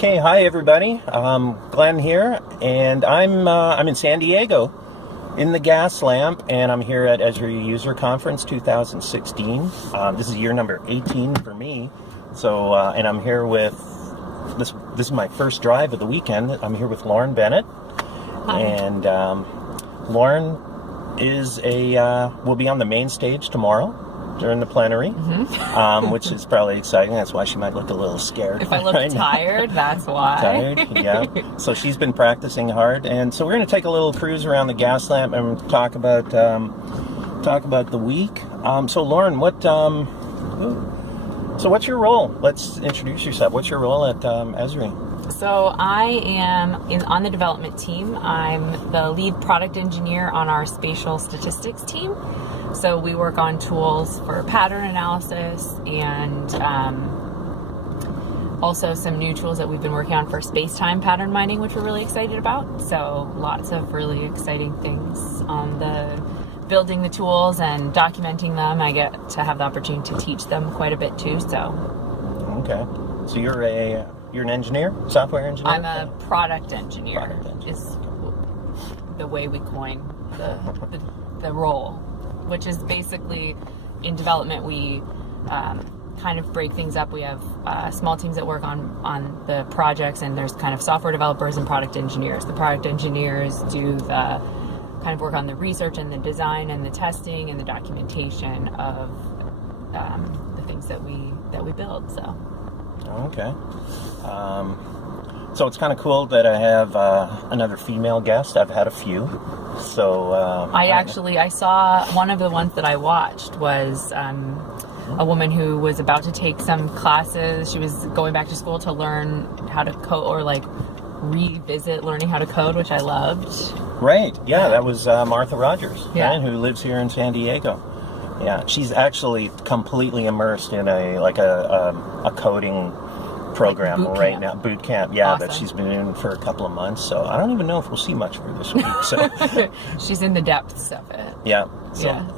Okay, hi everybody. Glenn here, and I'm in San Diego, in the Gaslamp, and I'm here at Esri User Conference 2016. This is year number 18 for me. So, and I'm here with this. This is my first drive of the weekend. I'm here with Lauren Bennett, hi. And Lauren is will be on the main stage tomorrow during the plenary, which is probably exciting. That's why she might look a little scared. If I look tired, that's why. Tired, yeah. So she's been practicing hard, and so we're going to take a little cruise around the Gaslamp and talk about the week. So Lauren, what's your role? Let's introduce yourself. What's your role at Esri? So I am on the development team. I'm the lead product engineer on our spatial statistics team. So we work on tools for pattern analysis and also some new tools that we've been working on for space-time pattern mining, which we're really excited about. So lots of really exciting things on the building the tools and documenting them. I get to have the opportunity to teach them quite a bit too. So okay, so you're an engineer, software engineer? I'm a product engineer. Product engineer. Is the way we coin the role, which is basically in development we kind of break things up. We have small teams that work on the projects, and there's kind of software developers and product engineers. The product engineers do the kind of work on the research and the design and the testing and the documentation of the things that we build. So. Okay. So it's kind of cool that I have another female guest. I've had a few. So I saw one of the ones that I watched was a woman who was about to take some classes. She was going back to school to learn how to code, or like revisit learning how to code, which I loved. Right. Yeah, that was Martha Rogers, yeah. Right, who lives here in San Diego. Yeah, she's actually completely immersed in a coding program like now, boot camp. Yeah, awesome. That she's been in for a couple of months. So I don't even know if we'll see much of her this week. So she's in the depths of it. Yeah.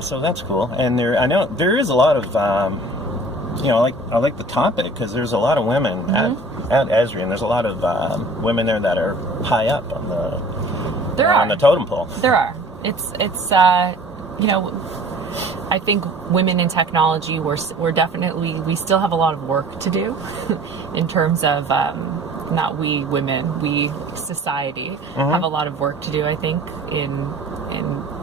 So that's cool. And I know there is a lot of I like the topic because there's a lot of women at Esri, and there's a lot of women there that are high up on the totem pole. There are. It's I think women in technology, we're definitely, we still have a lot of work to do in terms of, not we women, we society have a lot of work to do, I think, in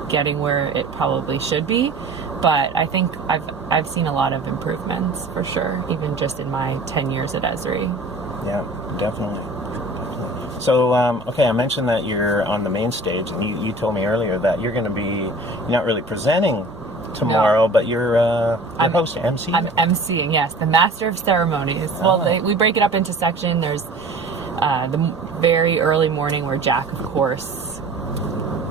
getting where it probably should be. But I think I've seen a lot of improvements for sure, even just in my 10 years at Esri. Yeah, definitely. So, okay, I mentioned that you're on the main stage, and you told me earlier that you're not really presenting tomorrow, but you're hosting, MC? I'm MCing, yes, the master of ceremonies. Well, we break it up into sections. There's the very early morning where Jack, of course,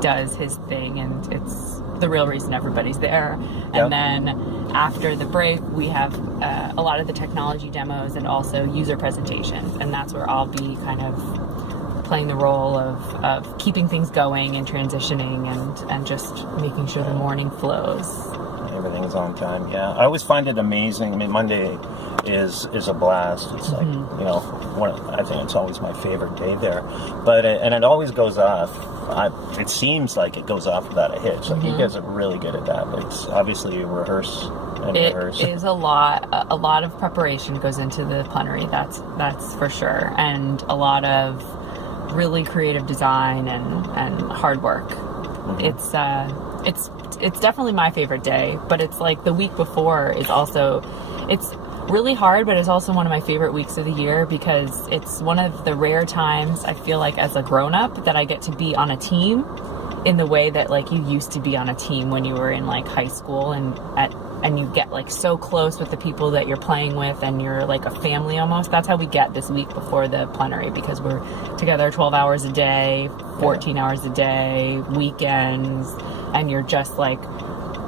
does his thing, and it's the real reason everybody's there. And then after the break, we have a lot of the technology demos and also user presentations, and that's where I'll be kind of playing the role of keeping things going and transitioning and just making sure the morning flows. Everything's on time. Yeah, I always find it amazing. I mean, Monday is a blast. It's like I think it's always my favorite day there. But it always goes off. It seems like it goes off without a hitch. Like you guys are really good at that. It's obviously you rehearse. It is a lot of preparation goes into the plenary. That's for sure, and a lot of really creative design and hard work. It's definitely my favorite day, but it's like the week before is also, it's really hard, but it's also one of my favorite weeks of the year because it's one of the rare times I feel like as a grown-up that I get to be on a team in the way that like you used to be on a team when you were in like high school, and you get like so close with the people that you're playing with, and you're like a family almost. That's how we get this week before the plenary, because we're together 12 hours a day, 14 hours a day, weekends, and you're just like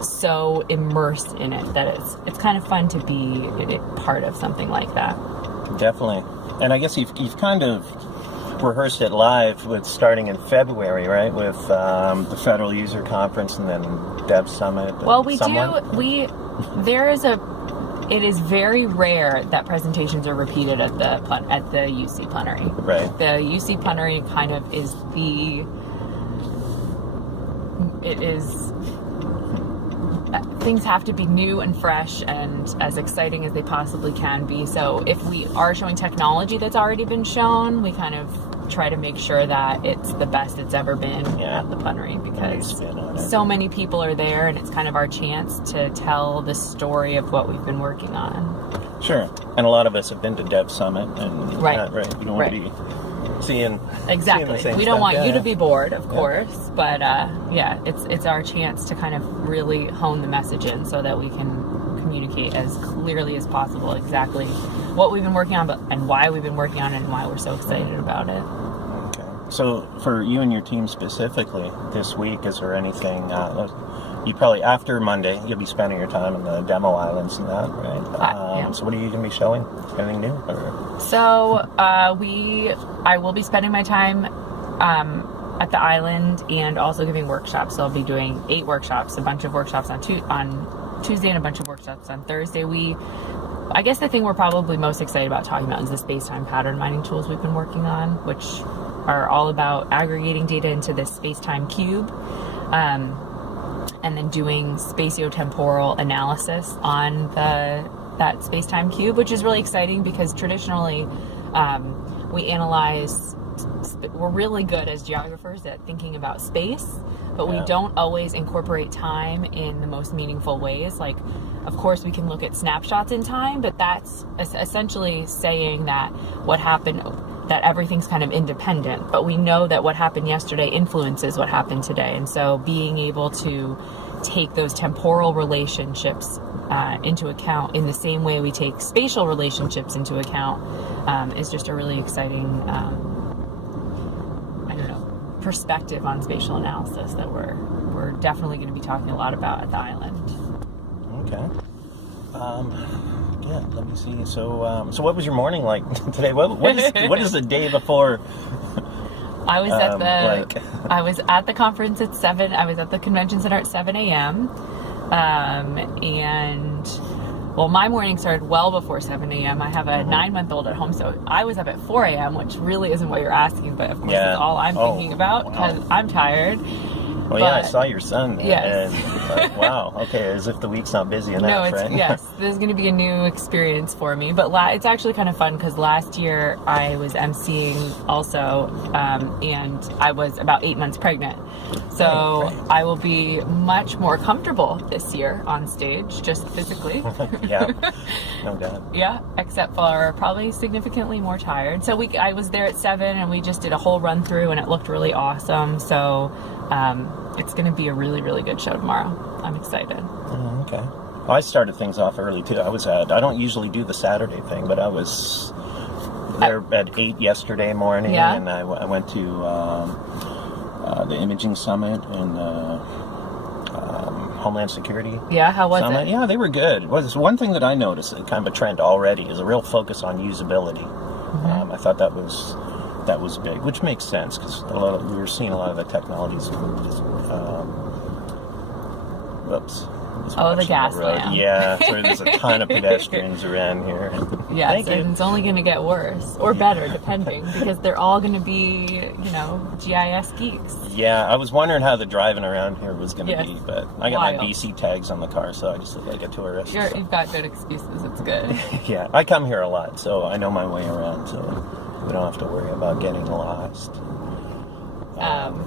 so immersed in it that it's kind of fun to be part of something like that. Definitely. And I guess you've kind of rehearsed it live with starting in February, right? With the Federal User Conference and then Dev Summit. Well, there is a It is very rare that presentations are repeated at the UC Plenary. Right. The UC Plenary kind of is things have to be new and fresh and as exciting as they possibly can be. So if we are showing technology that's already been shown, we kind of try to make sure that it's the best it's ever been at the Plenary, because so many people are there, and it's kind of our chance to tell the story of what we've been working on. Sure. And a lot of us have been to Dev Summit, and right. You don't want to be seeing exactly. Seeing the same we don't stuff. want you to be bored, of course, but it's our chance to kind of really hone the message in so that we can communicate as clearly as possible exactly what we've been working on, and why we've been working on it, and why we're so excited about it. Okay. So for you and your team specifically this week, is there anything, you probably, after Monday, you'll be spending your time in the demo islands and that, right? Yeah. So what are you going to be showing? Anything new? Or? So I will be spending my time at the island and also giving workshops. So I'll be doing 8 workshops, a bunch of workshops on Tuesday and a bunch of workshops on Thursday. I guess the thing we're probably most excited about talking about is the space-time pattern mining tools we've been working on, which are all about aggregating data into this space-time cube, and then doing spatio-temporal analysis on that space-time cube, which is really exciting because traditionally we're really good as geographers at thinking about space, but we don't always incorporate time in the most meaningful ways. Like, of course, we can look at snapshots in time, but that's essentially saying that that everything's kind of independent, but we know that what happened yesterday influences what happened today. And so being able to take those temporal relationships into account in the same way we take spatial relationships into account is just a really exciting perspective on spatial analysis that we're definitely going to be talking a lot about at the island. Okay. Let me see. So what was your morning like today? What is the day before? I was I was at the conference at 7. I was at the convention center at 7 a.m. And my morning started well before 7 a.m. I have a 9-month-old at home, so I was up at 4 a.m., which really isn't what you're asking, but of course it's all I'm thinking about because I'm tired. Well, I saw your son. Yes. And, wow. Okay, as if the week's not busy enough, right? Yes, this is going to be a new experience for me. But it's actually kind of fun because last year I was emceeing also, and I was about 8 months pregnant. So right. I will be much more comfortable this year on stage, just physically. Yeah, no doubt. Yeah, except for probably significantly more tired. So I was there at 7, and we just did a whole run through, and it looked really awesome. So it's going to be a really, really good show tomorrow. I'm excited. Okay. Well, I started things off early too. I don't usually do the Saturday thing, but I was there at 8 yesterday morning, and I went to the Imaging Summit and Homeland Security. Yeah, how was it? Yeah, they were good. One thing that I noticed, kind of a trend already, is a real focus on usability. Mm-hmm. I thought that was big, which makes sense because we were seeing a lot of the technologies. The Gaslamp. Yeah, so there's a ton of pedestrians around here. Yes, and it's only going to get worse or better, depending, because they're all going to be, GIS geeks. Yeah, I was wondering how the driving around here was going to be, but I got Wild. my BC tags on the car, so I just look like a tourist. You've got good excuses. It's good. Yeah, I come here a lot, so I know my way around, so we don't have to worry about getting lost.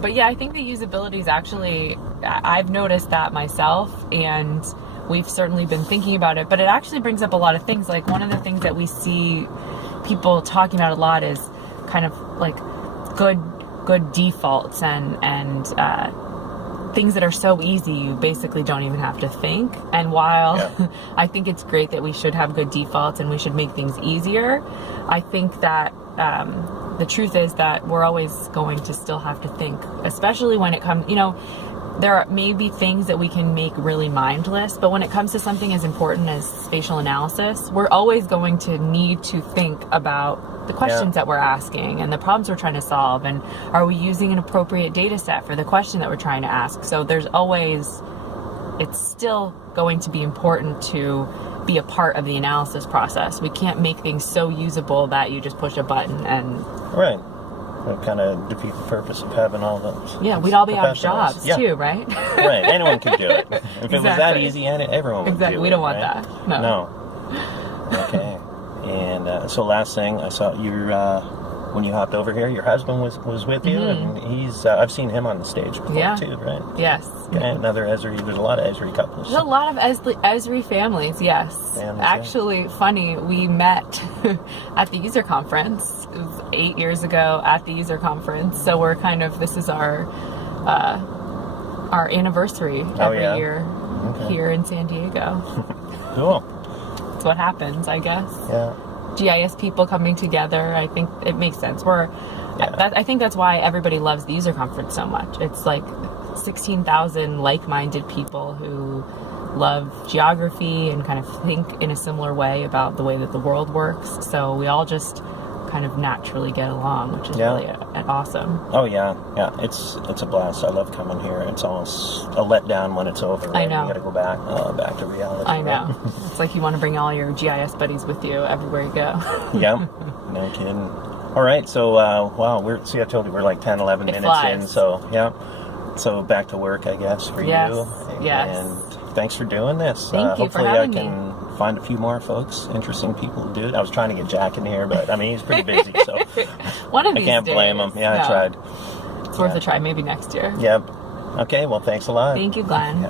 But yeah, I think the usability is actually, I've noticed that myself, and we've certainly been thinking about it, but it actually brings up a lot of things. Like, one of the things that we see people talking about a lot is kind of like good defaults and things that are so easy you basically don't even have to think. And while I think it's great that we should have good defaults and we should make things easier, I think that the truth is that we're always going to still have to think, especially when it comes, there are maybe things that we can make really mindless, but when it comes to something as important as spatial analysis, we're always going to need to think about the questions that we're asking and the problems we're trying to solve, and are we using an appropriate data set for the question that we're trying to ask. So it's still going to be important to be a part of the analysis process. We can't make things so usable that you just push a button and... Right. It kind of defeat the purpose of having all those. Yeah, we'd all be out of professionals. jobs too, right? Right. Anyone can do it. If it was that easy, everyone would do it. We don't want right? that. No. Okay. And so last thing, I saw you when you hopped over here, your husband was with you, and he's I've seen him on the stage before too, right? Yes. Okay, another Esri. There's a lot of Esri couples. There's a lot of Esri families, yes. Actually, funny, we met at the user conference. It was 8 years ago at the user conference. So we're this is our anniversary every year here in San Diego. Cool. That's what happens, I guess. Yeah. GIS people coming together. I think it makes sense. I think that's why everybody loves the user conference so much. It's like 16,000 like-minded people who love geography and kind of think in a similar way about the way that the world works. So we all just kind of naturally get along, which is really awesome. Oh yeah, it's a blast. I love coming here. It's almost a letdown when it's over. Right? I know. You got to go back to reality. I know. Right? It's like you want to bring all your GIS buddies with you everywhere you go. Yeah, no kidding. All right, so wow, I told you we're like 10, 11 minutes flies. in. So yeah, so back to work, I guess, for you. Yes. And thanks for doing this. Thank you for having Hopefully I can find a few more folks, interesting people to do it. I was trying to get Jack in here, but I mean, he's pretty busy, so One of these I can't days. blame him. Yeah, I tried. It's worth a try, maybe next year. Yep. Okay, well, thanks a lot. Thank you, Glenn. Yeah.